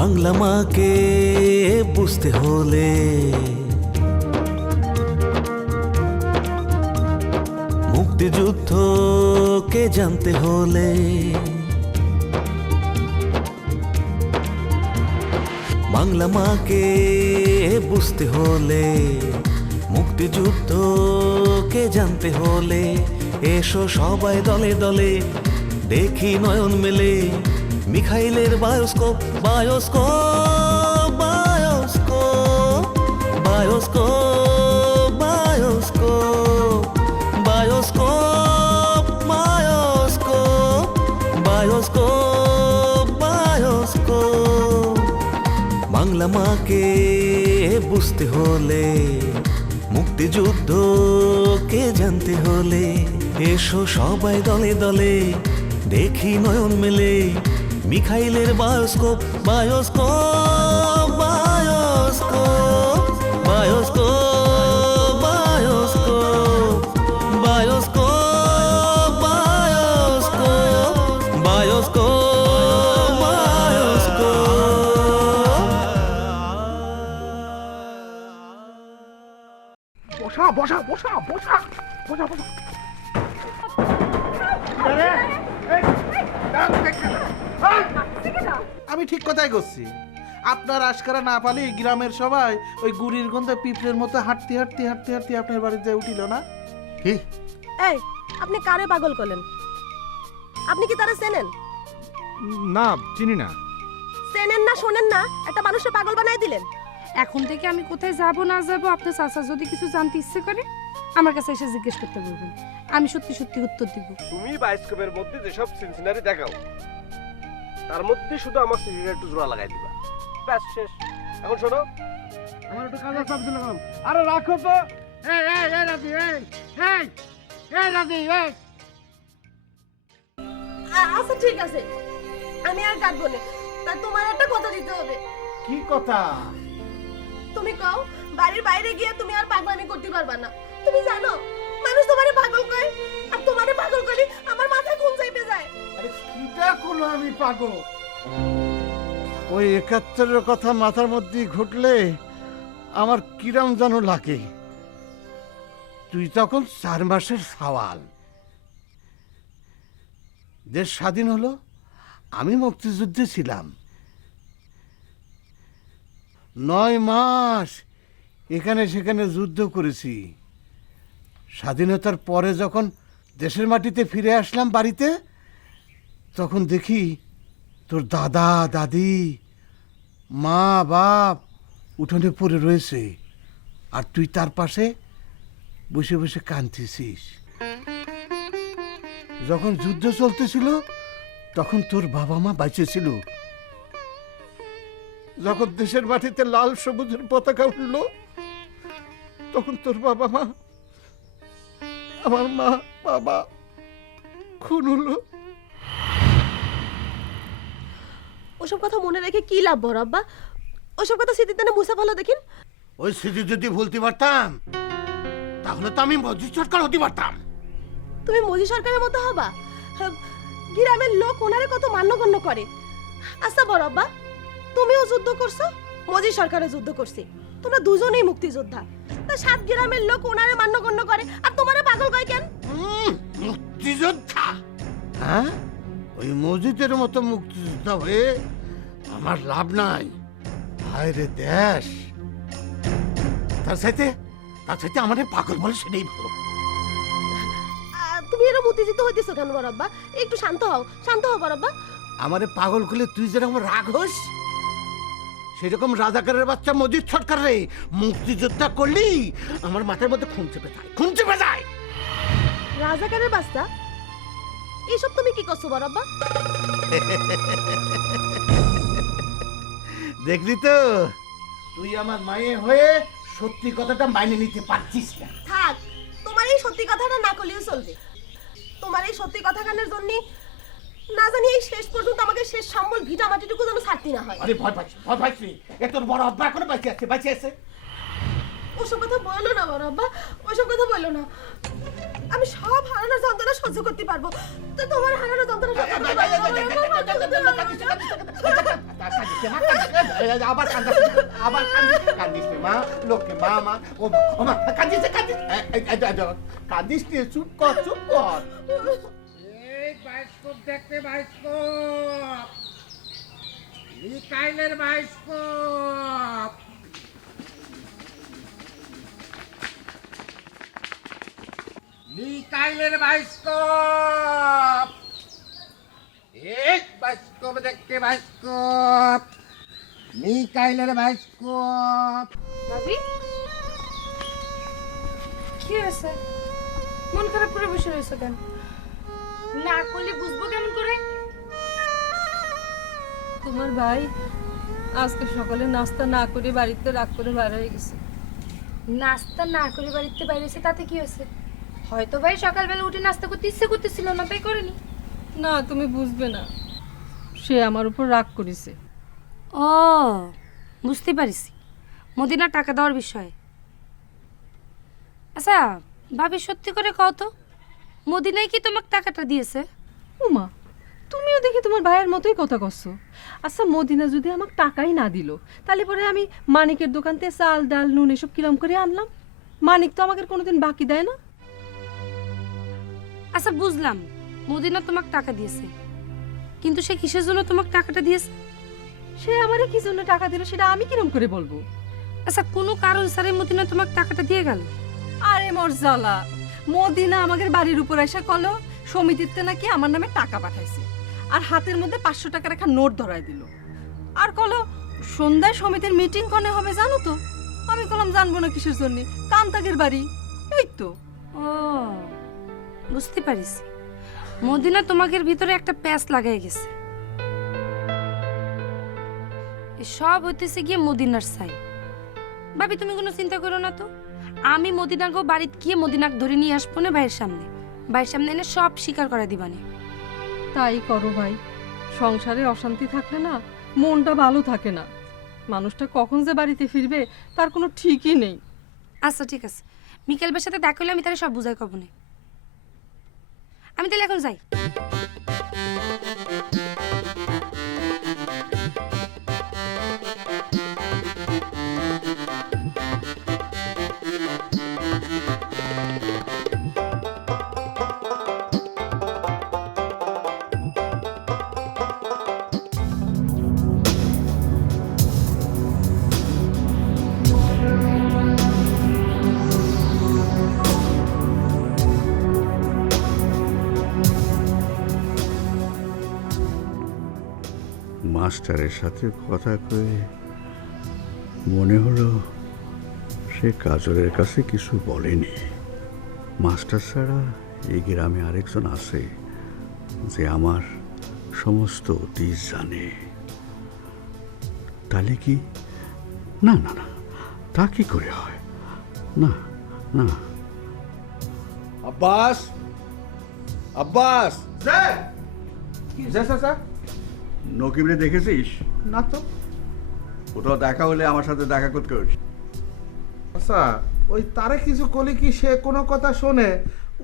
বাংলা মাকে বুঝতে হলে মুক্তিযুদ্ধকে জানতে হলে বাংলা মাকে বুঝতে হলে মুক্তিযুদ্ধকে জানতে হলে এসো সবাই দলে দলে দেখি নয়ন মেলে মিখাইলের bioscope bioscope bioscope bioscope bioscope bioscope bioscope bioscope bioscope Bangla মাকে বুঝতে হলে মুক্তিযুদ্ধকে জানতে হলে এসো সবাই দলে দলে দেখি নয়ন মেলে মিখাইলের bioscope bioscope bioscope bioscope bioscope bioscope bioscope bioscope bioscope বসা বসা বসা বসা বসা বসা আমি ঠিক কথাই করছি। আপনার আশকারা না পালি গ্রামের সবাই ওই গুড়ির গন্ধে পিঁপড়ের মতো হাঁটতে হাঁটতে হাঁটতে হাঁটতে আপনার বাড়িতে যায় উঠিল না কি? এই আপনি কারে পাগল করলেন? আপনি কি তারা চেনেন? না, চিনি না। চেনেন না, শোনেন না, একটা মানুষকে পাগল বানাই দিলেন। এখন থেকে আমি কোথায় যাব না যাব আপনার চাচা যদি কিছু জানতে ইচ্ছে করে আমার কাছে এসে জিজ্ঞেস করতে বলবেন, আমি সত্যি সত্যি উত্তর দিব। তুমি বায়োস্কোপের মধ্যে যেসব সিনসিনারি দেখাও তার মধ্যে শুধু আমার সিরিয়াল একটু জোড়া লাগাই দিবা, ব্যাস শেষ। এখন শোনো, আমার একটু কাজ আছে, আপনি লাগাম। আরে রাখো তো। এই এই এই রাজি, এই এই এই রাজি, এই। আচ্ছা ঠিক আছে, আমি আর কাটবো না। তা তোমার একটা কথা দিতে হবে। কি কথা? তুমি কও বাড়ির বাইরে গিয়ে তুমি আর পাগলামি করতে পারবা না। তুমি জানো মানুষ তোমারে পাগল কয়, আর তোমারে পাগল করে আমার মাথায় খুন চাইতে যায়। আরে কিটা কোনো আমি পাগল? ওই ৭১-এর কথা মাথার মধ্যে ঘটলে আমার কিরম যেন লাগে। তুই তখন ৪ মাসের সওয়াল। দেশ স্বাধীন হলো, আমি মুক্তিযুদ্ধে ছিলাম। ৯ মাস এখানে সেখানে যুদ্ধ করেছি। স্বাধীনতার পরে যখন দেশের মাটিতে ফিরে আসলাম বাড়িতে, তখন দেখি তোর দাদা দাদি মা বাপ উঠোনে পড়ে রয়েছে, আর তুই তার পাশে বসে বসে কাঁদতেছিস। যখন যুদ্ধ চলতেছিল তখন তোর বাবা মা বেঁচে ছিল। যখন দেশের মাটিতে লাল সবুজের পতাকা উঠল তখন তোর বাবা মা, আমার মা বাবা খুন হলো। ওসব কথা মনে রেখে কি লাভ বড় আব্বা? ওসব কথা স্মৃতিতে না মুছে ফেলো দেখিন। ওই স্মৃতি যদি ভুলতে পারতাম তাহলে তো আমি মজিদ সরকার হতে পারতাম। তুমি মোদি সরকারের মতো হবা? গ্রামের লোক ওনারে কত মান্যগণ্য করে। আচ্ছা বড় আব্বা, তুমিও যুদ্ধ করছো, মোদি সরকারও যুদ্ধ করছে, তোমরা দুজনেই মুক্তিযোদ্ধা। তা ৭ গ্রামের লোক ওনারে মান্যগণ্য করে আর তোমারে পাগল কয় কেন? মুক্তিযোদ্ধা? হ্যাঁ, ওই মজিদের মতো মুক্তিযোদ্ধা হয়ে আমার লাভ নাই। হায় রে দেশ, তার সাথে আমাদের পাগল বলে সেটাই ভালো। তুমি এরকম উত্তেজিত হইতেছো কেন বড় আব্বা? একটু শান্ত হও, শান্ত হও বড় আব্বা। আমারে পাগল করলে তুই যেরকম রাগ হোস, সেরকম রাজাকারের বাচ্চা মজিদ সরকার রে মুক্তিযোদ্ধা করলি আমার মাথার মধ্যে খুন চেপে যায়, খুন চেপে যায়। রাজাকারের বাচ্চা? এসব তুমি কি করছো বড় আব্বা? দেখলি তো, তুই আমার মায়ের হয়ে সত্যি কথাটা মাইনে নিতে পারছিস না। থাক, তোমার এই সত্যি কথাটা না করলেও চলবে। তোমার এই সত্যি কথা কানের জন্য না জানি এই শেষ পর্যন্ত আমাকে শেষ সম্বল ভিটা মাটিটুকু যেন ছাড়তে না হয়। আরে ভয় পাইছি, এত বড় আব্বা এখনো বেঁচে আছে। ওসব কথা বলো না বড় আব্বা, ওসব কথা বলো না। আমি সব হারানোর যন্ত্রণা সহ্য করতে পারবো, তো তোমার হারানোর যন্ত্রণা সহ্য করতে পারবো না। আবার কান্দিস, আবার কান্দিস, কান্দিস নে মা, লোকে মা মা, ও মা, কান্দিস, কান্দিস, কান্দিস নে, চুপ কর, চুপ কর। এই বায়োস্কোপ দেখতে, বায়োস্কোপ, মিকাইলের বায়োস্কোপ। মিকাইলের বায়োস্কোপ, এই বায়োস্কোপ দেখতে, বায়োস্কোপ, মিকাইলের বায়োস্কোপ। ভাবি কি হয়েছে? মন খারাপ করে বসে রয়েছে কেন? না করলে বুঝবো কেমন করে? তোমার ভাই আজকে সকালে নাস্তা না করে বাড়িতে রাগ করে বার হয়ে গেছে। নাস্তা না করে বাড়িতে বাইরেছে তাতে কি হয়েছে? হয়তো ভাই সকালবেলা উঠে নাস্তা করতে ইচ্ছে করতেছিল না তাই করেনি। না তুমি বুঝবে না, সে আমার উপর রাগ করেছে। ও বুঝতে পারিছি, মদিনা টাকা দেওয়ার বিষয়ে। আচ্ছা ভাবি সত্যি করে কও তো, মদিনাই কি তোমাকে টাকাটা দিয়েছে? উমা, তুমিও দেখি তোমার ভাইয়ের মতোই কথা করছো। আচ্ছা মদিনা যদি আমাকে টাকাই না দিল, তাহলে পরে আমি মানিকের দোকান থেকে চাল ডাল নুন এসব কিরম করে আনলাম? মানিক তো আমাকে কোনোদিন বাকি দেয় না। আচ্ছা বুঝলাম মদিনা তোমাকে টাকা দিয়েছে, কিন্তু সে কিসের জন্য তোমাকে টাকাটা দিয়েছে? সে আমারে কি জন্য টাকা দিল সেটা আমি কিরম করে বলবো? আচ্ছা কোনো কারণ ছাড়াই মদিনা তোমাকে টাকাটা দিয়ে গেল? আরে মোর জ্বালা, মদিনা আমাদের বাড়ির উপর এসে কলো সমিতিতে নাকি আমার নামে টাকা পাঠাইছে, আর হাতের মধ্যে 500 টাকার একটা নোট ধরাই দিল, আর কলো সন্ধ্যায় সমিতির মিটিং কনে হবে জানো তো? আমি কলাম জানবো না কিসের জন্য, কান্তাগের বাড়ি এই তো। ও বুঝতে পারিছি, মদিনা তোমাদের ভিতরে একটা প্যাঁচ লাগাই গেছে। সব হইতেছে গিয়ে মদিনার সাই। ভাবি তুমি কোনো চিন্তা করো না তো, আমি মদিনাকে বাড়িতে গিয়ে মদিনাকে ধরে নিয়ে আসবো না ভাইয়ের সামনে, ভাইয়ের সামনে এনে সব স্বীকার করে দিবানে। তাই করো ভাই, সংসারে অশান্তি থাকলে না মনটা ভালো থাকে না। মানুষটা কখন যে বাড়িতে ফিরবে তার কোনো ঠিকই নেই। আচ্ছা ঠিক আছে, মিকেলবের সাথে দেখা হলে আমি তাহলে সব বুঝাই কব না। আমি তাহলে এখন যাই। মাস্টারের সাথে কথা কয়ে মনে হলো সে কাজলের কাছে কিছু বলেনি। মাস্টার ছাড়া এই গ্রামে আরেকজন আছে যে আমার সমস্ত অতীত জানে। তাহলে কি? না না না, তা কি করে হয়? না না। আব্বাস, আব্বাস, কি স্যার? নকিবরে দেখেছিস? না তো। কোথাও দেখা হলে আমার সাথে দেখা করতে করিস। আচ্ছা ওই তারে কিছু কলি কি সে কোনো কথা শোনে?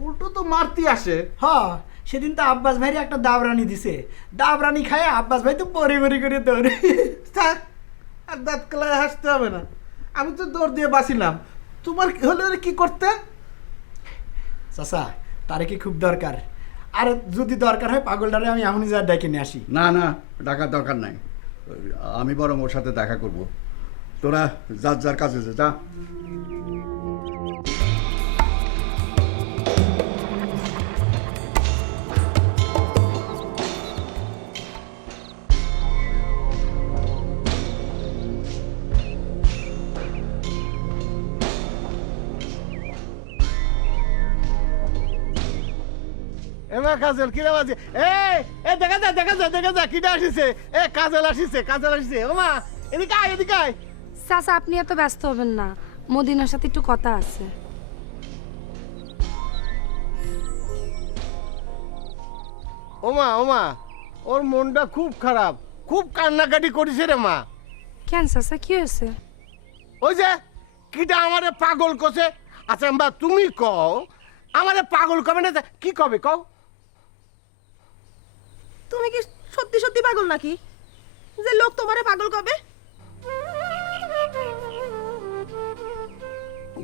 উল্টো তো মারতে আসে। হ্যাঁ সেদিন তো আব্বাস ভাইরে একটা দাবরানি দিছে, দাবরানি খায় আব্বাস ভাই তো পরে পরে করে দৌড়ে। থাক, আর দাঁত কলায় হাসতে হবে না, আমি তো দৌড় দিয়ে বাঁচিলাম। তোমার হলে কি করতে? চাচা তারে কি খুব দরকার? আর যদি দরকার হয় পাগলটারে আমি এমনই যা ডেকে নিয়ে আসি। না না, ডাকার দরকার নাই, আমি বরং ওর সাথে দেখা করব। তোরা যার যার কাছে যা। এমা কাজল কিরা বাজে? এই দেখা যা কিটা আসিছে। কাজল আসিছে। ওমা এদিকে আয়। চাচা আপনি এত ব্যস্ত হবেন না, মদিনার সাথে একটু কথা আছে। ওমা ওর মনটা খুব খারাপ, খুব কান্নাকাটি করিছে রে মা। কেন চাচা কি হয়েছে? ওই যে কিটা আমারে পাগল কছে। আচ্ছা বা তুমি কও আমারে পাগল কবে না, কি কবে কও? তুমি কি সত্যি সত্যি পাগল নাকি যে লোক তোমারে পাগল কবে?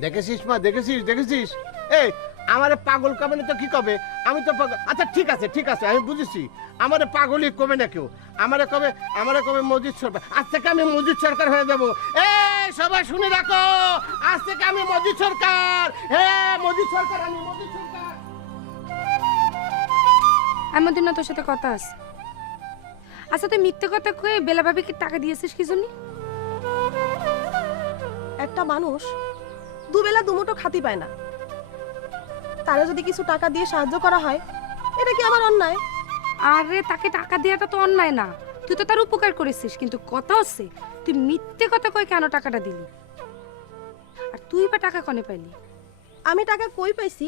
দেখেছিস মা, দেখেছিস এই আমারে পাগল কবে না তো কি কবে? আমি তো পাগল। আচ্ছা ঠিক আছে আমি বুঝেছি। আমারে পাগলই কবে না কেউ। আমারে কবে মজিদ সরকার। আজ থেকে আমি মজিদ সরকার হয়ে যাব। এই সবাই শুনে রাখো, আজ থেকে আমি মজিদ সরকার। হ্যাঁ মজিদ সরকার, আমি মজিদ সরকার। এমন দিন না তোর সাথে কথা আছে। আচ্ছা তুই মিথ্যে কথা কয়ে বেলা ভাবিকে টাকা দিয়েছিস কি জন্য? একটা মানুষ দুবেলা দুমুঠো খাতি পায় না, তারা যদি কিছু টাকা দিয়ে সাহায্য করা হয়, এটা কি আমার অন্যায়? আরে তাকে টাকা দেওয়াটা তো অন্যায় না, তুই তো তার উপকার করেছিস। কিন্তু কথা হচ্ছে তুই মিথ্যে কথা কয়ে কেন টাকাটা দিলি? আর তুই বা টাকা কনে পাইলি? আমি টাকা কই পাইছি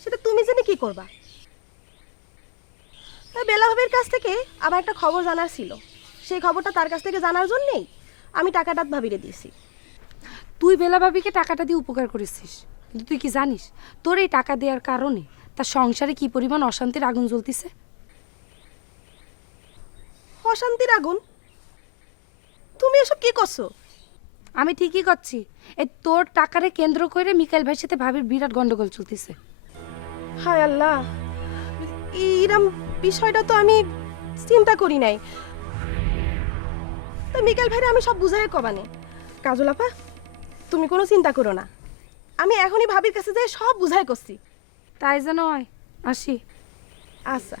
সেটা তুমি জেনে কি করবা? বেলা ভাবির কাছ থেকে আমার একটা খবর জানার ছিল, সেই খবরটা তার কাছ থেকে জানার জন্যেই আমি টাকাটা ভাবিরে দিয়েছি। তুই বেলা ভাবিকে টাকাটা দিয়ে উপকার করেছিস, কিন্তু তুই কি জানিস তোর এই টাকা দেওয়ার কারণে তার সংসারে কি পরিমাণ অশান্তির আগুন জ্বলতিছে? অশান্তির আগুন? তুমি এসব কি করছো? আমি ঠিকই করছি। এই তোর টাকারে কেন্দ্র করে মিকাইল ভাইয়ের সাথে ভাবির বিরাট গন্ডগোল চলতেছে। হায় আল্লাহ, এইরকম বিষয়টা তো আমি চিন্তা করি নাই। তো মিকাইল ভাইরে আমি সব বুঝাই কবানে। কাজল আপা, তুমি কোনো চিন্তা করো না, আমি এখনই ভাবির কাছে যাই সব বুঝাই করছি। তাই যেন হয়। আসি। আচ্ছা।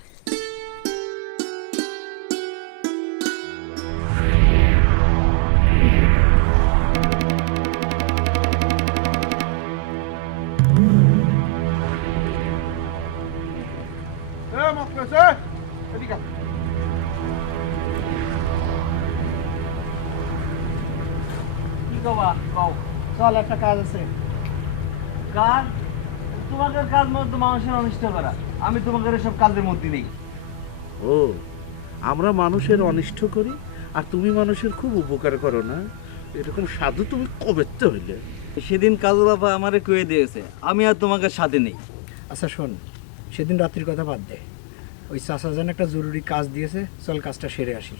কি কবা কও? চল, একটা কাজ আছে। কাজ? তোমাদের কাজ মধ্যে মানুষের অনিষ্ট করা। আমি তোমাদের সব কাজের মধ্যে নেই। ও, আমরা মানুষের অনিষ্ট করি আর তুমি মানুষের খুব উপকার করো না? এরকম সাধু তুমি কবে হইলে? সেদিন কাজু বাবা আমারে কয়ে দিয়েছে, আমি আর তোমাকে সাথে নেই। আচ্ছা শোন, সেদিন রাত্রির কথা বাদ দে। ওই চাচা যেন একটা জরুরি কাজ দিয়েছে, চল কাজটা সেরে আসি।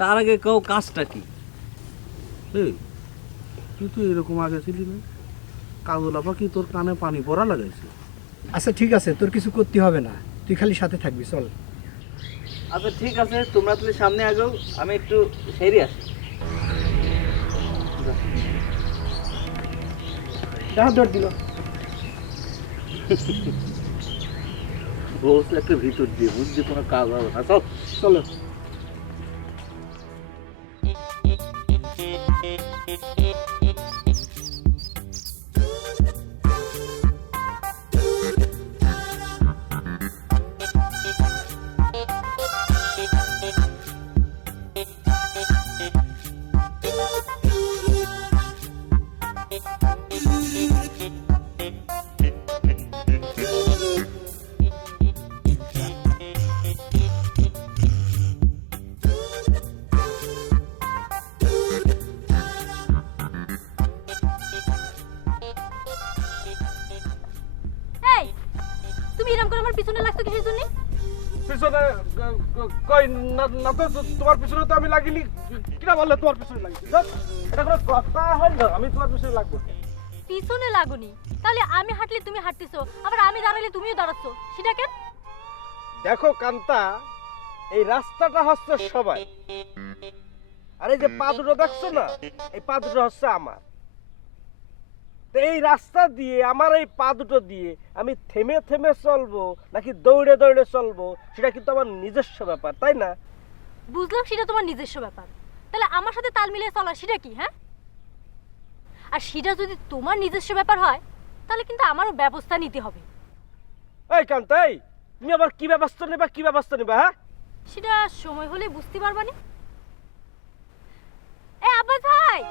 তার আগে কেউ কাজটা কি? এই, তুই তো এরকম আগে ছিলি না। কাজলাপা কি তোর কানে পানি পড়া লাগাইছে? আচ্ছা ঠিক আছে, তোর কিছু করতে হবে না, তুই খালি সাথে থাকবি। চল। আচ্ছা ঠিক আছে, তোমরা তাহলে সামনে আগাও, আমি একটু সেরে আসি। দৌড় দিল। বলছে একটা ভিতর দিয়ে বুঝছি কোনো কাজ হবে না। চল চলো। তুমি এরকম করে আমার পিছনে লাগতো কিসের জন্য? পিছনে কই না তো, তোমার পিছনে তো আমি লাগিনি। কিনা বললে তোমার পিছনে লাগিনি? এটা কোনো কথা হয় না, আমি তোমার পিছনে লাগবো। পিছনে লাগোনি, তাহলে আমি হাঁটলে তুমি হাঁটতেছো, আবার আমি দাঁড়ালে তুমিও দাঁড়াচ্ছো, সেটা কেন? দেখো কান্তা, এই রাস্তাটা হচ্ছে সবাই, আর এই যে পা দুটো দেখছো না, এই পা দুটো হচ্ছে আমার। তো এই রাস্তা দিয়ে, আমার এই পা দুটো দিয়ে আমি থেমে থেমে চলবো নাকি দৌড়ে দৌড়ে চলবো, সেটা কিন্তু আমার নিজস্ব ব্যাপার, তাই না? বুঝলাম সেটা তোমার নিজস্ব ব্যাপার, তাহলে আমার সাথে তাল মিলিয়ে চলা সেটা কি? হ্যাঁ, আর সেটা যদি তোমার নিজস্ব ব্যাপার হয় তাহলে কিন্তু আমারও ব্যবস্থা নিতে হবে। এই কান্তা, এই তুমি আবার কি ব্যবস্থা নেবা? হ্যাঁ, সেটা সময় হলে বুঝতে পারবা না। এ আব্বাস ভাই,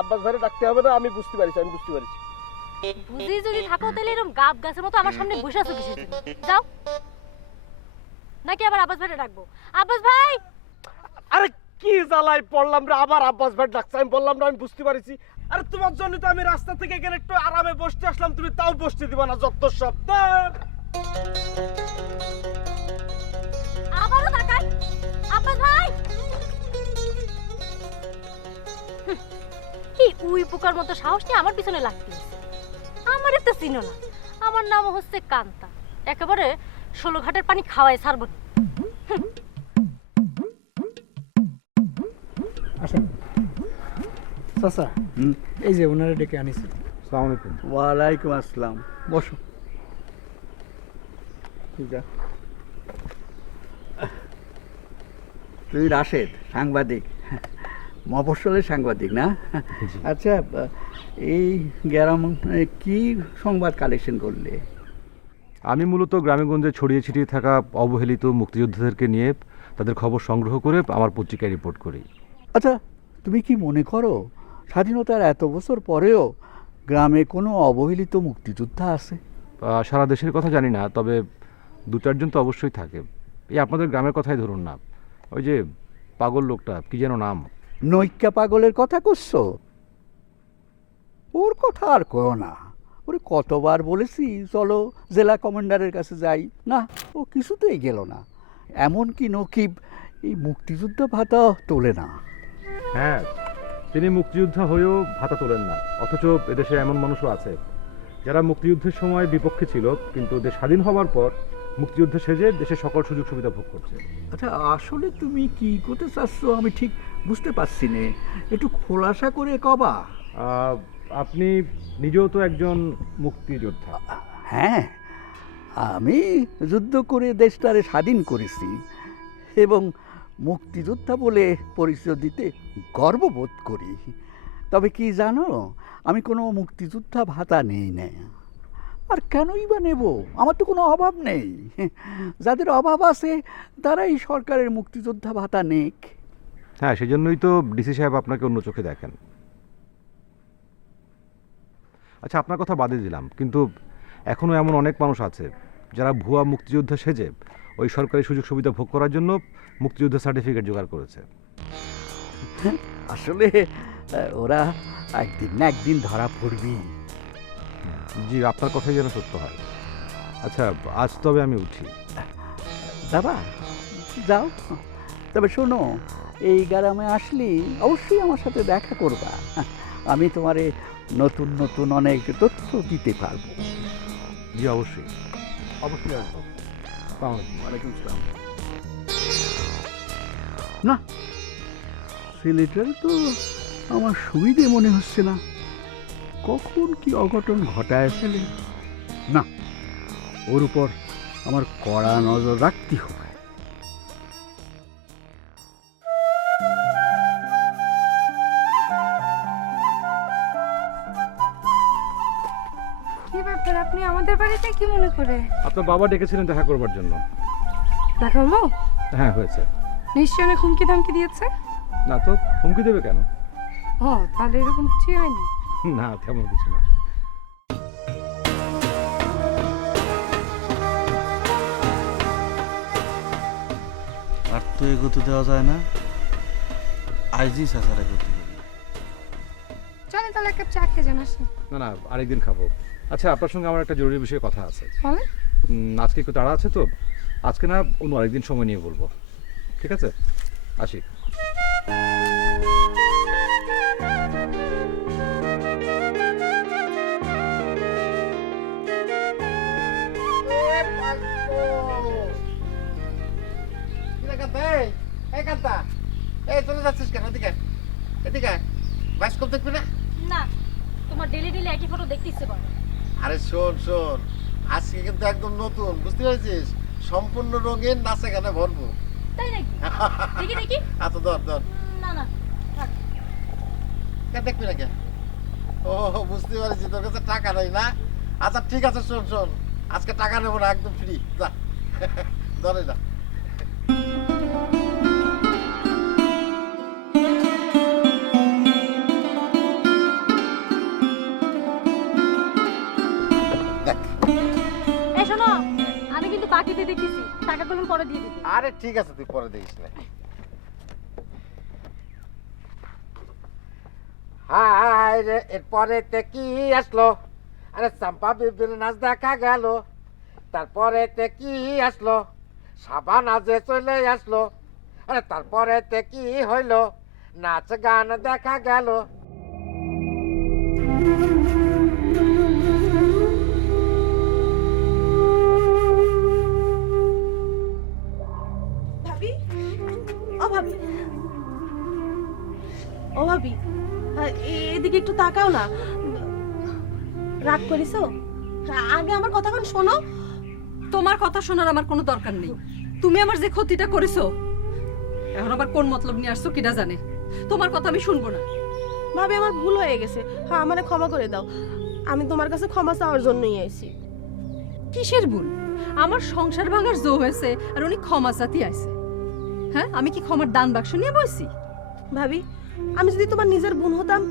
আব্বাস ভাইরে ডাকতে হবে না, আমি বুঝতে পারছি। বুঝি যদি থাকো তাহলে এরকম গাব গাছের মতো আমার সামনে বসে আছো কিসের জন্য? যাও, নাকি আবার আব্বাস ভাইরে ডাকবো? আব্বাস ভাই! আরে কি জ্বালায় পড়লাম রে, আবার আব্বাস ভাই ডাকছে। আমি বললাম না আমি বুঝতে পারছি। আরে তোমার জন্য তো আমি রাস্তা থেকে এখানে একটু আরামে বসতে আসলাম, তুমি তাও বসতে দিবা না, যত সব। আবারও তাকাই। আব্বাস ভাই! উই পোকার মতো সাহস নিয়ে আমার পিছনে লাগতে আমারে তো চিনো না, আমার নাম হচ্ছে কান্তা, একেবারে ১৬ ঘাটের পানি খাওয়াই ছাড়ব না। আসেন চাচা, এই যে ওনারা ডেকে আনিছি। আসসালামু আলাইকুম। ওয়ালাইকুম আসসালাম, বসো। তুই রাশেদ, সাংবাদিক, মফস্বলের সাংবাদিক না? আচ্ছা, এই গ্রাম কি সংবাদ কালেকশন করলে? আমি মূলত গ্রামেগঞ্জে ছড়িয়ে ছিটিয়ে থাকা অবহেলিত মুক্তিযোদ্ধাদেরকে নিয়ে তাদের খবর সংগ্রহ করে আমার পত্রিকায় রিপোর্ট করি। আচ্ছা, তুমি কি মনে করো স্বাধীনতার এত বছর পরেও গ্রামে কোনো অবহেলিত মুক্তিযোদ্ধা আছে? সারা দেশের কথা জানি না, তবে দু চারজন তো অবশ্যই থাকে। এই আপনাদের গ্রামের কথাই ধরুন না, ওই যে পাগল লোকটা, কি যেন নাম? নৈক্যা পাগলের কথা করছো? ওর কথা আর কও না। ওরে কতবার বলেছি চলো জেলা কমান্ডারের কাছে যাই, না ও কিছুতেই গেল না। এমনকি নকিব এই মুক্তিযুদ্ধ ভাতা তোলে না। হ্যাঁ, তিনি মুক্তিযোদ্ধা হয়েও ভাতা তোলেন না, অথচ এদেশে এমন মানুষও আছে যারা মুক্তিযুদ্ধের সময় বিপক্ষে ছিল, কিন্তু দেশ স্বাধীন হওয়ার পর মুক্তিযুদ্ধ সেজে দেশের সকল সুযোগ সুবিধা ভোগ করছে। আচ্ছা, আসলে তুমি কি করতে চাচ্ছ আমি ঠিক বুঝতে পারছি না, একটু খোলাসা করে কবা। আপনি নিজেও তো একজন মুক্তিযোদ্ধা। হ্যাঁ, আমি যুদ্ধ করে দেশটারে স্বাধীন করেছি এবং মুক্তিযোদ্ধা বলে পরিচয় দিতে গর্ববোধ করি। তবে কি জানো, আমি কোনো মুক্তিযোদ্ধা ভাতা নেই না। আর কেনই বা নেব? আমার তো কোনো অভাব নেই। যাদের অভাব আছে তারাই সরকারের মুক্তিযোদ্ধা ভাতা নেক। হ্যাঁ, সেজন্যই তো ডিসি সাহেব আপনাকে অন্য চোখে দেখেন। আচ্ছা, আপনার কথা বাদে দিলাম, কিন্তু এখনও এমন অনেক মানুষ আছে যারা ভুয়া মুক্তিযোদ্ধা সেজে ওই সরকারি সুযোগ সুবিধা ভোগ করার জন্য মুক্তিযোদ্ধা সার্টিফিকেট জোগাড় করেছে। আসলে ওরা একদিন না একদিন ধরা পড়বি। জি, আপনার কথাই যেন সত্য হয়। আচ্ছা, আজ তবে আমি উঠি। বাবা যাও, তবে শোনো, এই গ্রামে আসলে অবশ্যই আমার সাথে দেখা করবা। আমি তোমারে নতুন নতুন অনেক তথ্য দিতে পারবো। জি, অবশ্যই অবশ্যই আসবো। ওয়ালাইকুম আসসালাম। না, ছেলেটার তো আমার সুবিধে মনে হচ্ছে না, কখন কি অঘটন ঘটায় ফেলে। না, ওর উপর আমার কড়া নজর রাখতে হবে। কি ব্যাপার, আপনি আমাদের বাড়িতে কি মনে করে? আপনার বাবা ডেকেছিলেন দেখা করবার জন্য। দেখা হলো? হ্যাঁ, হয়েছে। নিশ্চয় অনেক হুমকি ধামকি দিয়েছে? না তো, হুমকি দেবে কেন? ও, তাহলে এরকম কিছুই হয়নি? না, তেমন কিছু না। আর তো এগোতে দেওয়া যায় না, আইজি সাসারা করতে হবে। চলে তাহলে এক কাপ চা খেয়ে যান। আসেন। না না, আরেকদিন খাবো। আচ্ছা, আপনার সঙ্গে আমার একটা জরুরি বিষয়ে কথা আছে। বলেন। আজকে একটু তাড়া আছে তো, আজকে না অন্য আরেকদিন সময় নিয়ে বলবো, ঠিক আছে? আসি। চলে যাচ্ছিস কেন? এদিকে এদিকে, বাসকপ দেখবি না? না, তোমার ডেলি ডেলি একই ফটো দেখতে ইচ্ছে করে। আরে শোন শোন, আজকে কিন্তু একদম নতুন, বুঝতে পেরেছিস? সম্পূর্ণ রঙের নাচে গানে ভরবো। তাই নাকি? দেখি দেখি। আচ্ছা, ধর ধর। না না, থাক। দেখবি না কে? ও, বুঝতে পারছি তোর কাছে টাকা নাই না। আচ্ছা ঠিক আছে, শোন শোন, আজকে টাকা নেবো না, একদম ফ্রি। যা, ধরে না। এই শোনো, আমি কিন্তু বাকিতে দেখতেছি, টাকাগুলো পরে দিয়ে দিবি। আরে ঠিক আছে, তুই পরে দেখিস না। হায় রে, এরপরে তে কি আসলো? আরে চম্পা বিবির নাচ দেখা গেল। তারপরে তে কি আসলো? সাবানা যে চলে আসলো। আরে তারপরে তে কি হইলো? নাচ গান দেখা গেল। ভাবি, ও ভাবি, ও ভাবি, এদিকে একটু তাকাও না। রাগ করিস? আগে আমার কথাক্ষণ শোনো। তোমার কথা শোনার আমার কোনো দরকার নেই। তুমি আমার যে ক্ষতিটা করেছো, এখন আবার কোন মতলব নিয়ে আসছো কিনা জানে। তোমার কথা আমি শুনবো না। ভাবি, আমার ভুল হয়ে গেছে, হ্যাঁ আমারে ক্ষমা করে দাও। আমি তোমার কাছে ক্ষমা চাওয়ার জন্যই আইছি। কিসের ভুল? আমার সংসার ভাঙার জো হয়েছে আর উনি ক্ষমা চাতি আইছে। হ্যাঁ, আমি কি ক্ষমার দান বাক্স নিয়ে বসছি? ভাবি, আমি যদি তোমার নিজের বোন হতাম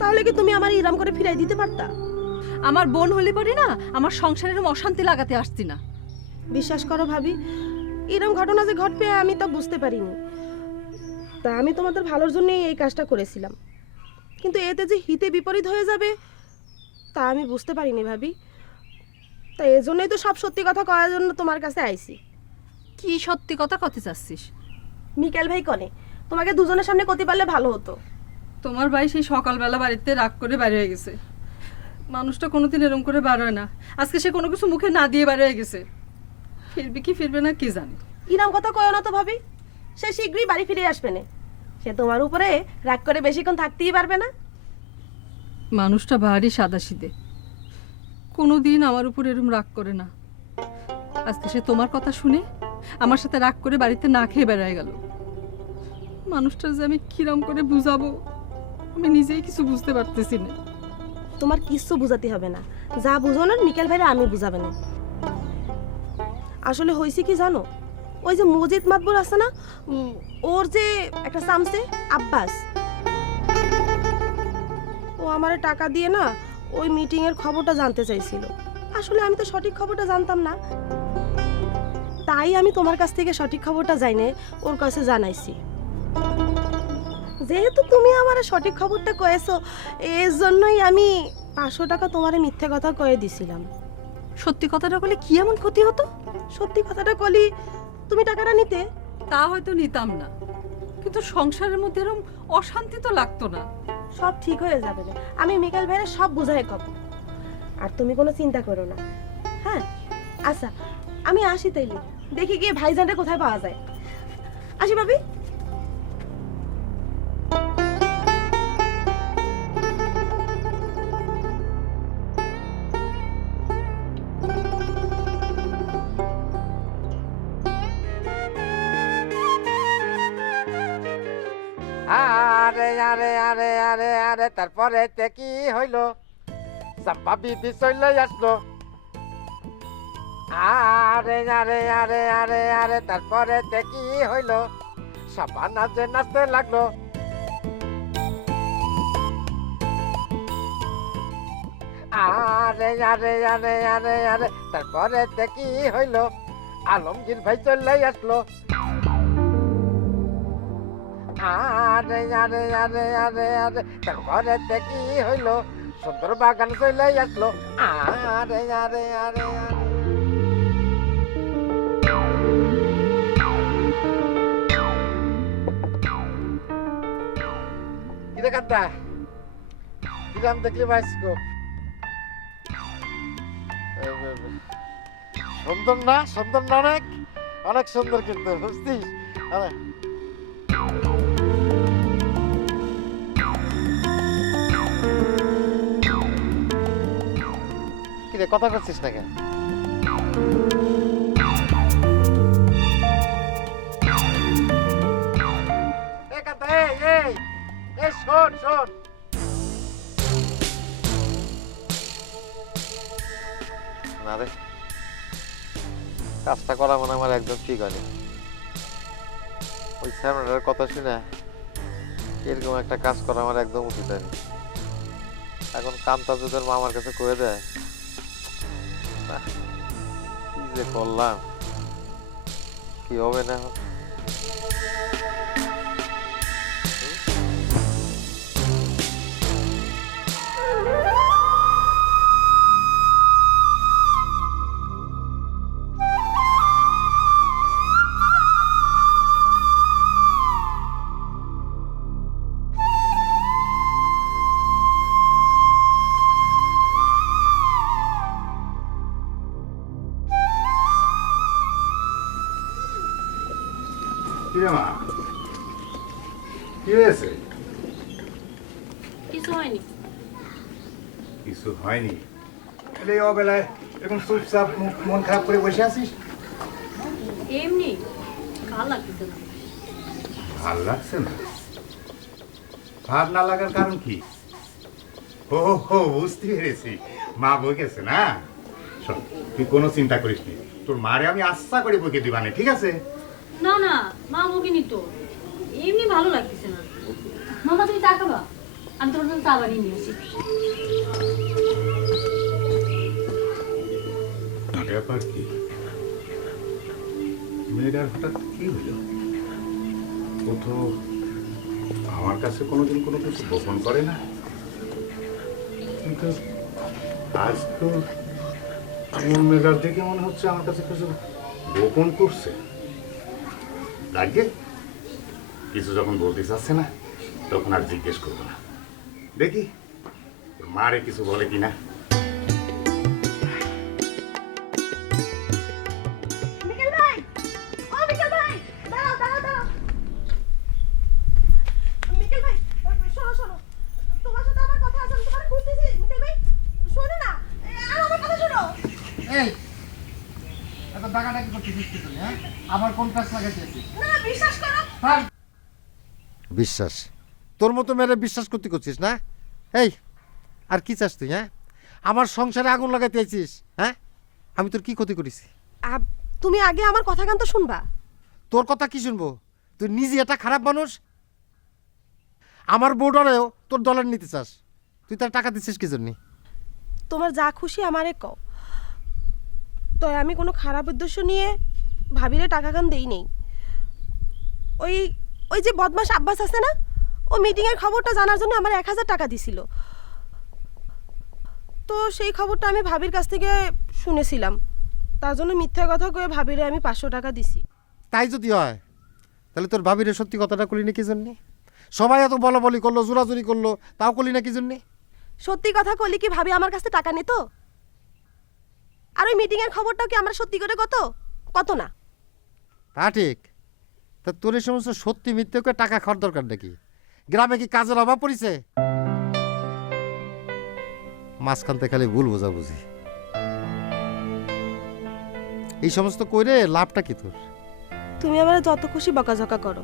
তাহলে কি তুমি আমার ইরাম করে ফিরাই দিতে পারতা? আমার বোন হলে পারি না আমার সংসারের অশান্তি লাগাতে আসছি না। বিশ্বাস করো ভাবি, এরকম ঘটনা যে ঘটবে আমি তা বুঝতে পারিনি। তা আমি তোমাদের ভালোর জন্যই এই কাজটা করেছিলাম, কিন্তু এতে যে হিতে বিপরীত হয়ে যাবে তা আমি বুঝতে পারিনি ভাবি। তা এজন্যই তো সব সত্যি কথা করার জন্য তোমার কাছে আইছি। কি সত্যি কথা কতে চাচ্ছিস? মিকেল ভাই কনে তোমাকে দুজনের সামনে কতে পারলে ভালো হতো। তোমার ভাই সেই সকালবেলা বাড়িতে রাগ করে বাইরে হয়ে গেছে। মানুষটা কোনোদিন এরকম করে বার হয় না। আজকে সে কোনো কিছু মুখে না দিয়ে বাইরে হয়ে গেছে। ফিরবে কি ফিরবে না কে জানে। ইরাম কথা কয় না তো ভাবি, সে শীঘ্রই বাড়ি ফিরে আসবে না। সে তোমার উপরে রাগ করে বেশিক্ষণ থাকতেই পারবে না। মানুষটা ভারী সাদাসিধে, কোনোদিন আমার উপর এরকম রাগ করে না। আজকে সে তোমার কথা শুনে আমার সাথে রাগ করে বাড়িতে না খেয়ে বেড়ায় গেল। মানুষটা যে আমি কিরম করে বুঝাবো আমি নিজেই কিছু বুঝতে পারতেছি না। তোমার কিচ্ছু বুঝাতে হবে না, যা বুঝো না মিকেল ভাইরা আমি বুঝাবে না। আসলে হয়েছে কি জানো, ওই যে মজিদ মাতবর আছে না, ওর যে একটা সামসে আব্বাস, ও আমারে টাকা দিয়ে না ওই মিটিং এর খবরটা জানতে চাইছিল। আসলে আমি তো সঠিক খবরটা জানতাম না, তাই আমি তোমার কাছ থেকে সঠিক খবরটা জাইনে ওর কাছে জানাইছি। যেহেতু তুমি আমার সঠিক খবরটা কয়েছো, এর জন্যই আমি 500 টাকা তোমারে মিথ্যে কথা কয়ে দিছিলাম। সত্যি কথাটা বলে কি এমন ক্ষতি হতো? সত্যি কথাটা কলি তুমি টাকাটা নিতে? তা হয়তো নিতাম না, কিন্তু সংসারের মধ্যে এরকম অশান্তি তো লাগতো না। সব ঠিক হয়ে যাবে না, আমি মিকেল ভাইরে সব বুঝাই কব। আর তুমি কোনো চিন্তা করো না। হ্যাঁ আচ্ছা, আমি আসি তাইলে, দেখি গিয়ে ভাইজানটা কোথায় পাওয়া যায়। আসি ভাবি। আরে আরে আরে আরে আরে তারপরে তে কি হইলো? সাম্পা বিবি চলে আসলো। আরে আরে আরে আরে আরে তারপরে তে কি হইলো? সাপা নাচে নাচতে লাগলো। আরে আরে আরে আরে আরে তারপরে তে কি হইলো? আলমগীর ভাই চলে আসলো। আরে আরে আরে আরে আরে তারপরে কি হইলো? সুন্দর বাগান চলে আসলো। আরে আরে আরে কিরে কান্তা, কিরাম দেখলি বাস্কোপ? সুন্দর না? সুন্দর না? অনেক অনেক সুন্দর, কিন্তু বুঝছিস কথা করছিস না কেন? শোন শোন, না রে, কাজটা করা মানে আমার একদম ঠিক হয়নি। ওই স্যামরার কথা শুনে এরকম একটা কাজ করা আমার একদম উচিত হয়নি। এখন কান্তা যদি মামার কাছে কয়ে দেয়, কি যে করলাম, কি হবে না। কিরে মা, কি হয়েছে? কিছু হয়নি। কিছু হয়নি? এই অবেলায় এখন চুপচাপ মন খারাপ করে বসে আছিস? এমনি ভাল লাগতেছে না। ভাল লাগছে না? ভাব না লাগার কারণ কি? ও হো, বুঝতে পেরেছি, মা বকেছে না। শোন, তুই কোনো চিন্তা করিস নি, তোর মারে আমি আশা করে বকে দিবানে, ঠিক আছে? না না, মা বকিনি তো, এমনি ভালো লাগতেছে না। মামা তুমি চা খাবা? আমি তোমার জন্য চা বানিয়ে নিয়ে আসি। ব্যাপার কি? মেয়েটার হঠাৎ কি হলো? ও তো আমার কাছে কোনোদিন কোনো কিছু গোপন করে না, কিন্তু আজ তো এমন মেজাজ দেখে মনে হচ্ছে আমার কাছে কিছু গোপন করছে। লাগে কিছু যখন বলতে চাচ্ছে না, তখন আর জিজ্ঞেস করবো না। দেখি মারে কিছু বলে কিনা। মিকেল ভাই, ও মিকেল ভাই, দাঁড়াও দাঁড়াও দাঁড়াও। মিকেল ভাই, শোনো শোনো, তোমার সাথে আমার কথা আছে, আমি তোমার খুঁজতেছি। মিকেল ভাই, শোনো না, আর আমার কথা শোনো। এই এত ডাকাডাকি করতেছিস কি তুই? হ্যাঁ, আবার কোন কাজ লাগাইতেছিস? না, বিশ্বাস করো। বিশ্বাস? তোর মতো মেরে বিশ্বাস করতে করছিস না? এই আর কি চাস তুই? হ্যাঁ, আমার সংসারে আগুন লাগাইতে চাইছিস? হ্যাঁ, আমি তোর কি ক্ষতি করেছি? তুমি আগে আমার কথা কান তো শুনবা। তোর কথা কি শুনবো? তুই নিজে একটা খারাপ মানুষ, আমার বউডারেও তোর ডলার নিতে চাস। তুই তার টাকা দিচ্ছিস কি জন্য? তোমার যা খুশি আমারে কও, তো আমি কোনো খারাপ উদ্দেশ্য নিয়ে ভাবিরে টাকা কান দেই নেই। ওই ওই যে বদমাস আব্বাস আছে না, ও মিটিংয়ের খবরটা জানার জন্য আমার 1000 টাকা দিছিল। তো সেই খবরটা আমি ভাবির কাছ থেকে শুনেছিলাম, তার জন্য মিথ্যা কথা কয়ে ভাবিরে আমি 500 টাকা দিছি। তাই যদি হয় তাহলে তোর ভাবিরে সত্যি কথাটা করলি না কি জন্যে? সবাই এত বলাবলি করলো, জোরাজুরি করলো, তাও করলি না কি জন্যে? সত্যি কথা কইলি কি ভাবি আমার কাছে টাকা নিত? আর ওই মিটিংয়ের খবরটাও কি আমরা সত্যি করে কত না? তা ঠিক। তা তোর এই সমস্ত সত্যি মিথ্যে করে টাকা খাওয়ার দরকার নাকি? গ্রামে কি কাজের অভাব পড়েছে? মাঝখানতে খালি ভুল বোঝাবুঝি। এই সমস্ত কইরে লাভটা কি তোর? তুমি আমার যত খুশি বকাঝকা করো,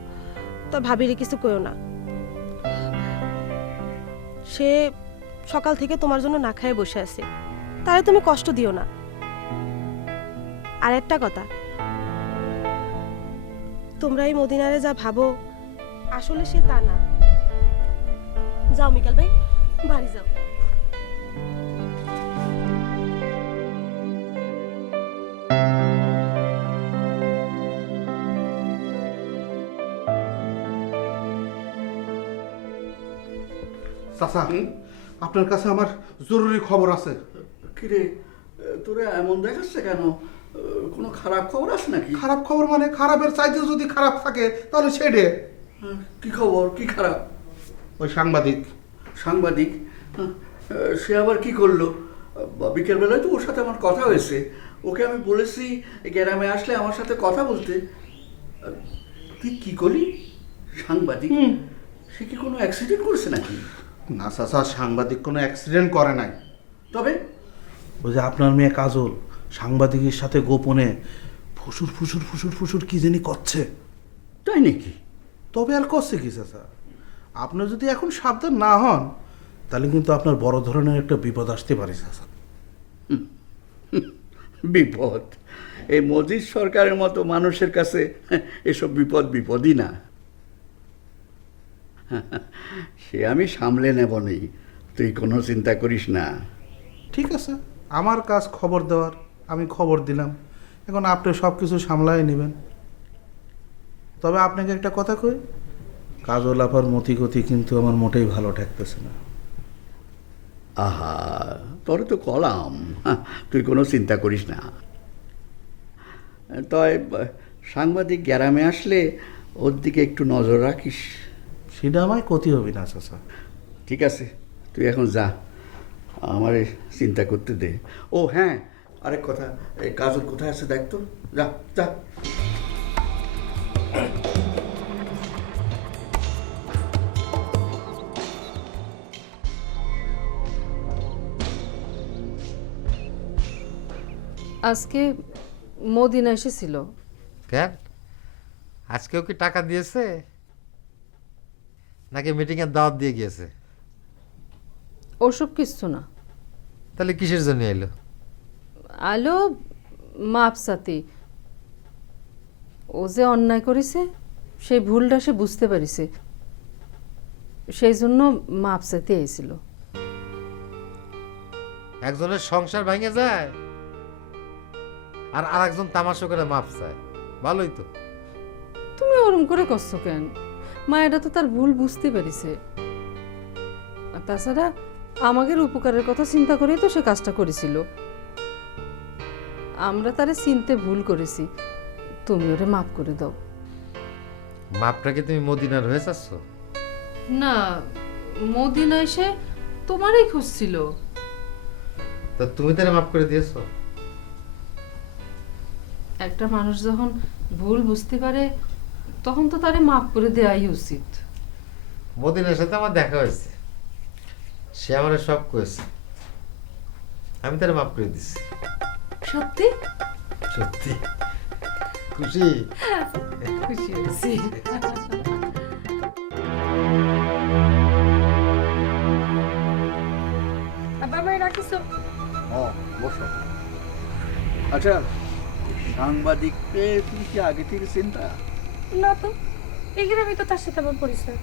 তো ভাবিরে কিছু কইও না। সে সকাল থেকে তোমার জন্য না খেয়ে বসে আছে, তারে তুমি কষ্ট দিও না। আর একটা কথা, তোমরা এই মদিনারে যা ভাবো আসলে সে তা না। যাও মিকাল ভাই, বাড়ি যাও। চাচা, আপনার কাছে আমার জরুরি খবর আছে। কিরে, তোরা এমন দেখাচ্ছে কেন? কোনো খারাপ খবর আছে নাকি? খারাপ খবর মানে? খারাপের চাইতে যদি খারাপ থাকে তাহলে সেটে। কি খবর? কি খারাপ? ওই সাংবাদিক। সাংবাদিক? সে আবার কি করলো? বিকেলবেলায় তো ওর সাথে আমার কথা হয়েছে, ওকে আমি বলেছি গ্রামে আসলে আমার সাথে কথা বলতে। তুই কি করলি? সাংবাদিক? সে কি কোনো অ্যাক্সিডেন্ট করেছে নাকি? না চাচা, সাংবাদিক কোনো অ্যাক্সিডেন্ট করে নাই। তবে ওই যে আপনার মেয়ে কাজল সাংবাদিকের সাথে গোপনে ফুসুর ফুসুর ফুসুর ফুসুর কি জানি করছে। তাই নাকি? তবে আর করছে কি চাচা? আপনি যদি এখন সাবধান না হন তাহলে কিন্তু আপনার বড় ধরনের একটা বিপদ আসতে পারে চাচা। বিপদ? এই মোদির সরকারের মতো মানুষের কাছে এসব বিপদই না। সে আমি সামলে নেব নেই, তুই কোনো চিন্তা করিস না। ঠিক আছে, আমার কাজ খবর দেওয়ার, আমি খবর দিলাম, এখন আপনি সব কিছু সামলাই নেবেন। তবে আপনাকে একটা কথা কই, কাজল আপার মতিগতি কিন্তু আমার মোটেই ভালো ঠেকতেছে না। আহা, তোর তো কলাম, তুই কোনো চিন্তা করিস না। তয় সাংবাদিক গ্রামে আসলে ওর দিকে একটু নজর রাখিস। সেটা আমায় ক্ষতি হবে না চাচা। ঠিক আছে, তুই এখন যা, আমারে চিন্তা করতে দে। ও হ্যাঁ, আরেক কথা, এই কাজল কোথায় আছে দেখ তো, যা যা। আজকে মদিনা এসেছিল। কেন আজকেও কি টাকা দিয়েছে নাকি মিটিংয়ের দাওয়াত দিয়ে গিয়েছে? ওসব কিছু না। তাহলে কিসের জন্য এলো? আলো মাপ সাথী, ও যে অন্যায় করেছে সেই ভুলটা সে বুঝতে পারিছে, সেই জন্য মাপ সাথে এসেছিল। একজনের সংসার ভেঙে যায় আর আরেকজন তামাশা করে মাপ চায়, ভালোই তো। তুমি ওরম করে করছো কেন? মায়েরা তো তার ভুল বুঝতে পেরেছে। আর তাছাড়া আমাদের উপকারের কথা চিন্তা করেই তো সে কাজটা করেছিল। আমরা তারে চিনতে ভুল করেছি, তুমি ওরে মাফ করে দাও। মাপটাকে তুমি মদিনার হয়ে যাচ্ছ? না, মদিনা এসে তোমারই খুঁজছিল। তা তুমি তারে মাফ করে দিয়েছো? একটা মানুষ যখন ভুল বুঝতে পারে তখন তো তারে মাফ করে দেওয়াই উচিত। মদিনার সাথে আমার দেখা হয়েছে, সে আমার সব করেছে, আমি তারে মাফ করে দিছি। সত্যি? সত্যি? খুশি? খুশি হয়েছি। বাবা রাখিছো? বসো। আচ্ছা, সাংবাদিককে তুমি কি আগে থেকে চিন্তা? না তো, এই গ্রামে তো তার সাথে আমার পরিচয়।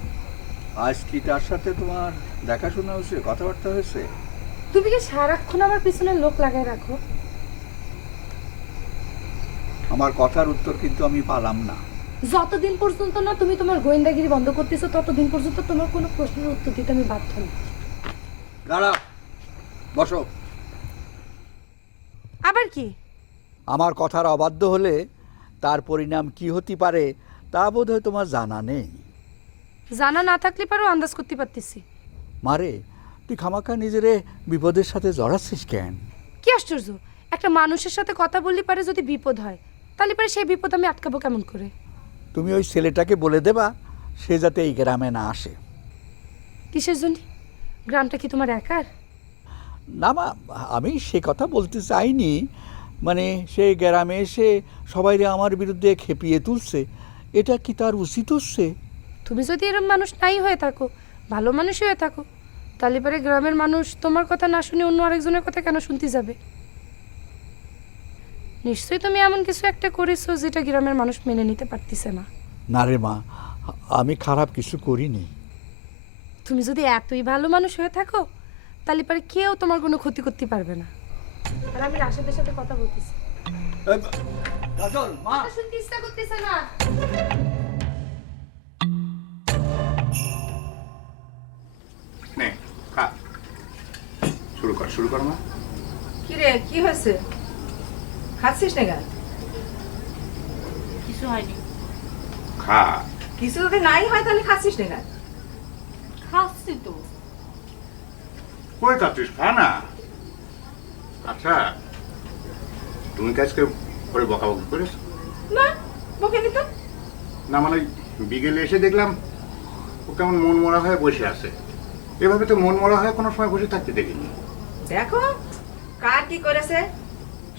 আজ কি তার সাথে তোমার দেখাশোনা হয়েছে, কথাবার্তা হয়েছে? তুমি কি সারাক্ষণ আমার পিছনে লোক লাগাই রাখো? আমার কথার উত্তর কিন্তু আমি পালাম না। যতদিন পর্যন্ত না তুমি তোমার গোয়েন্দাগিরি বন্ধ করতেছো ততদিন পর্যন্ত তোমার কোনো প্রশ্নের উত্তর দিতে আমি বাধ্য না। দাঁড়া, বসো। আবার কি? আমার কথার অবাধ্য হলে তার পরিণাম কি হতে পারে তা বোধহয় তোমার জানা নেই। জানা না থাকলে পারো আন্দাজ করতে পারতেছি। মারে, তুই খামাখা নিজেরে বিপদের সাথে জড়াচ্ছিস কেন? কি আশ্চর্য, একটা মানুষের সাথে কথা বললে পারে যদি বিপদ হয় তাহলে পারে সেই বিপদ আমি আটকাবো কেমন করে? তুমি ওই ছেলেটাকে বলে দেবা সে যাতে এই গ্রামে না আসে। কিসের জন্য? গ্রামটা কি তোমার একার? না মা, আমি সে কথা বলতে চাইনি। মানে সে গ্রামে এসে সবাইরে আমার বিরুদ্ধে খেপিয়ে তুলছে, এটা কি তার উচিত হচ্ছে? তুমি যদি এরকম মানুষ নাই হয়ে থাকো, ভালো মানুষই হয়ে থাকো, তাহলে পরে গ্রামের মানুষ তোমার কথা না শুনে অন্য আরেকজনের কথা কেন শুনতে যাবে? নিশ্চয়ই তুমি এমন কিছু একটা করেছো যেটা গ্রামের মানুষ মেনে নিতে পারতেছে না। না রে মা, আমি খারাপ কিছু করিনি। তুমি যদি এতই ভালো মানুষ হয়ে থাকো তাহলে পরে কেউ তোমার কোনো ক্ষতি করতে পারবে না। আর আমি রাশেদের সাথে কথা বলতেছি। মা, শুনতে ইচ্ছা করতেছে না। নে খা, শুরু কর মা। কি রে, কি হয়েছে? খাচ্ছিস না গান? কিছু হয়নি। খা। কিছু যদি নাই হয় তাহলে খাচ্ছিস না গান? খাচ্ছি তো। কই যাচ্ছিস? খা না। আচ্ছা, তুমি কাজকে পরে বকাবকি করেছ? না, বকেনি তো। না মানে বিকেলে এসে দেখলাম ও কেমন মন মরা হয়ে বসে আছে। এভাবে তো মন মরা হয়ে কোনো সময় বসে থাকতে দেখিনি। দেখো কার কি করেছে।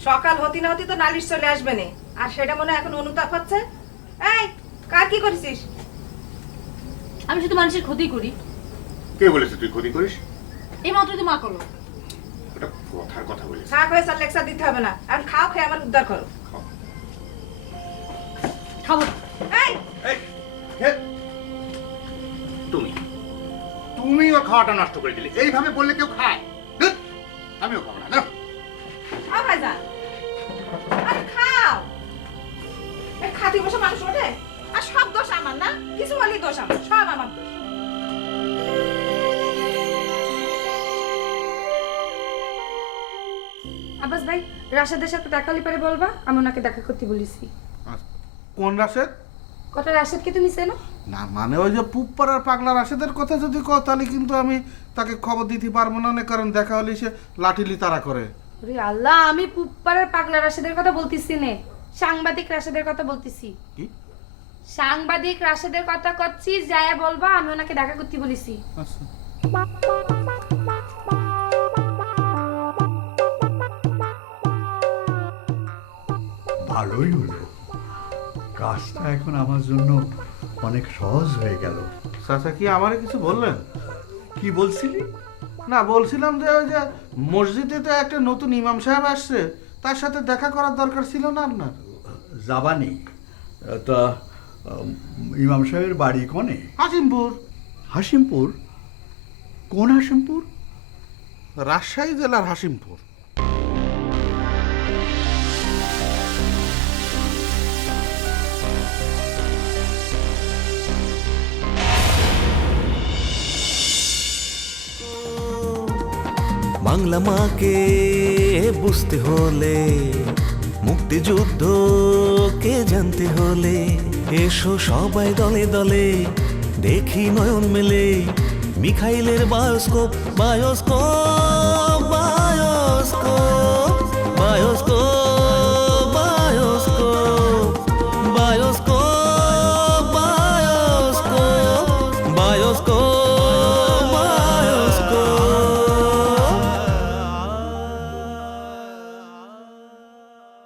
সকাল হতে না হতে তো নালিশ চলে আসবে না, আর সেটা মনে হয় এখন অনুতাপ হচ্ছে। এই, কার কি করেছিস? আমি শুধু মানুষের ক্ষতি করি। কে বলেছে তুই ক্ষতি করিস? এই মাত্র তো মা করলো। ওটা কথার কথা বলেছে। শাক হয়েছে আর লেকচার দিতে হবে না, এখন খাও, খেয়ে আমার উদ্ধার করো। খাবো। এই, তুমি ওর খাওয়াটা নষ্ট করে দিলে। এইভাবে বললে কেউ খায়? ধুৎ, আমিও খাবো না। দাও। খাও ভাইজান, আরে খাও। এই খাতি বসে মানুষ ওঠে, আর সব দোষ আমার না? কিছু হলেই দোষ আমার, সব আমার দোষ। আব্বাস ভাই, রাশেদের সাথে দেখা হলে পারে বলবা, আমি ওনাকে দেখা করতে বলেছি। কোন রাশেদ? কটা রাশেদকে তুমি চেনো? না মানে ওই যে পুপ্পাড়ার পাগলা রাশেদের কথা যদি কও তাহলে কিন্তু আমি তাকে খবর দিতে পারবো না, কারণ দেখা হলে সে লাঠিলি তারা করে। আরে আল্লাহ, আমি পুপ্পাড়ার পাগলা রাশেদের কথা বলতেছি না, সাংবাদিক রাশেদের কথা বলতেছি। কি? সাংবাদিক রাশেদের কথা করছি, যায়া বলবা আমি ওনাকে দেখা করতে বলেছি। আচ্ছা। ভালোই হলো, কাজটা এখন আমার জন্য অনেক সহজ হয়ে গেল। চাচা কি আমারে কিছু বললেন? কি বলছিলি? না, বলছিলাম যে ওই যে মসজিদে তো একটা নতুন ইমাম সাহেব আসছে, তার সাথে দেখা করার দরকার ছিল না আপনার? যাবানি তা ইমাম সাহেবের বাড়ি কোনে? হাসিমপুর। হাসিমপুর? কোন হাসিমপুর? রাজশাহী জেলার হাসিমপুর। বাংলা মাকে বুঝতে হলে, মুক্তিযুদ্ধকে জানতে হলে, এসো সবাই দলে দলে দেখি নয়ন মেলে মিখাইলের বায়োস্কোপ, বায়োস্কোপ, বায়োস্কোপ, বায়োস্কোপ।